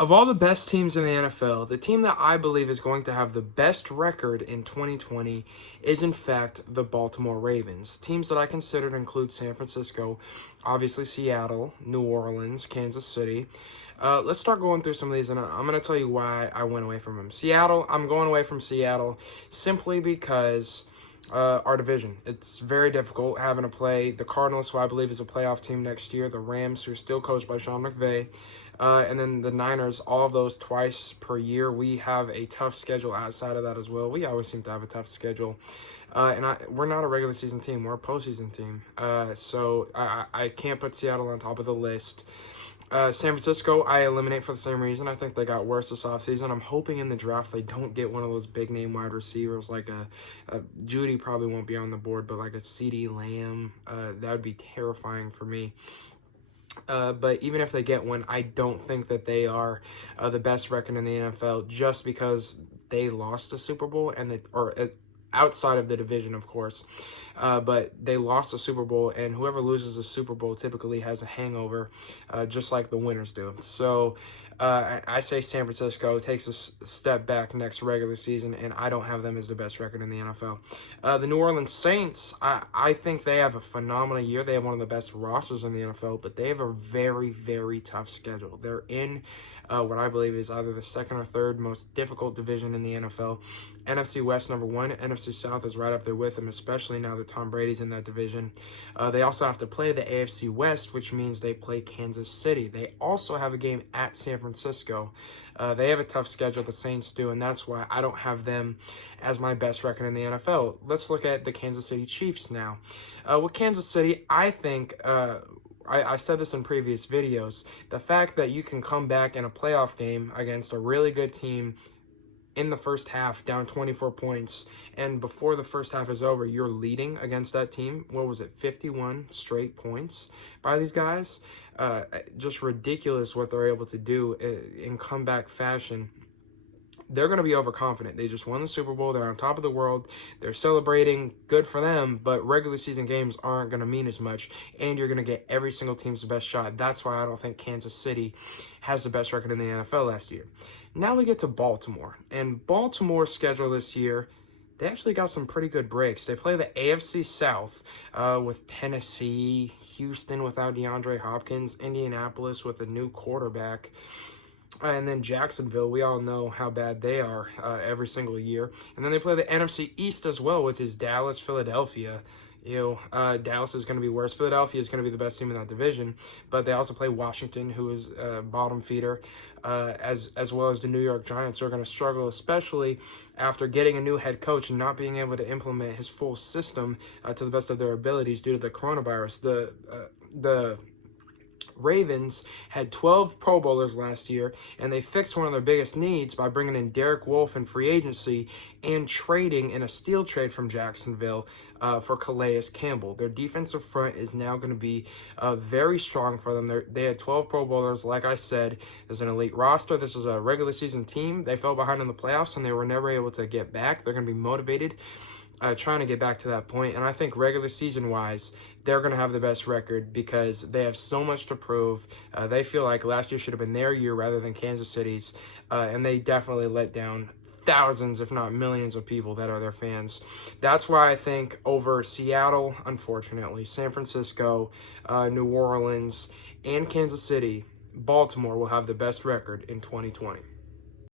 Of all the best teams in the NFL, the team that I believe is going to have the best record in 2020 is, in fact, the Baltimore Ravens. Teams that I consider include San Francisco, obviously Seattle, New Orleans, Kansas City. Let's start going through some of these, and I'm going to tell you why I went away from them. Seattle, I'm going away from Seattle simply because our division. It's very difficult having to play the Cardinals, who I believe is a playoff team next year, the Rams, who are still coached by Sean McVay, and then the Niners, all of those twice per year. We have a tough schedule outside of that as well. We always seem to have a tough schedule. We're not a regular season team. We're a postseason team. So I can't put Seattle on top of the list. San Francisco, I eliminate for the same reason. I think they got worse this offseason. I'm hoping in the draft they don't get one of those big-name wide receivers like a Judy probably won't be on the board, but like a CeeDee Lamb. That would be terrifying for me. But even if they get one, I don't think that they are the best record in the NFL just because they lost the Super Bowl outside of the division, of course. But they lost the Super Bowl, and whoever loses the Super Bowl typically has a hangover, just like the winners do. So I say San Francisco takes a step back next regular season, and I don't have them as the best record in the NFL. The New Orleans Saints, I think they have a phenomenal year. They have one of the best rosters in the NFL, but they have a very, very tough schedule. They're in what I believe is either the second or third most difficult division in the NFL. NFC West, number one. NFC South is right up there with them, especially now that Tom Brady's in that division. They also have to play the AFC West, which means they play Kansas City. They also have a game at San Francisco. They have a tough schedule, the Saints do, and that's why I don't have them as my best record in the NFL. Let's look at the Kansas City Chiefs now. With Kansas City, I think... I said this in previous videos. The fact that you can come back in a playoff game against a really good team in the first half, down 24 points, and before the first half is over, you're leading against that team. What was it, 51 straight points by these guys? Just ridiculous what they're able to do in comeback fashion. They're going to be overconfident. They just won the Super Bowl. They're on top of the world. They're celebrating. Good for them. But regular season games aren't going to mean as much. And you're going to get every single team's best shot. That's why I don't think Kansas City has the best record in the NFL last year. Now we get to Baltimore. And Baltimore's schedule this year, they actually got some pretty good breaks. They play the AFC South with Tennessee, Houston without DeAndre Hopkins, Indianapolis with a new quarterback. And then Jacksonville, we all know how bad they are every single year. And then they play the NFC East as well, which is Dallas, Philadelphia. Dallas is going to be worse. Philadelphia is going to be the best team in that division. But they also play Washington, who is a bottom feeder, as well as the New York Giants, who are going to struggle, especially after getting a new head coach and not being able to implement his full system to the best of their abilities due to the coronavirus. The Ravens had 12 Pro Bowlers last year, and they fixed one of their biggest needs by bringing in Derek Wolfe in free agency and trading in a steal trade from Jacksonville for Calais Campbell. Their defensive front is now going to be very strong for them. They had 12 Pro Bowlers. Like I said, there's an elite roster. This is a regular season team. They fell behind in the playoffs, and they were never able to get back. They're going to be motivated trying to get back to that point. And I think regular season-wise, they're going to have the best record because they have so much to prove. They feel like last year should have been their year rather than Kansas City's, and they definitely let down thousands, if not millions of people that are their fans. That's why I think over Seattle, unfortunately, San Francisco, New Orleans, and Kansas City, Baltimore will have the best record in 2020.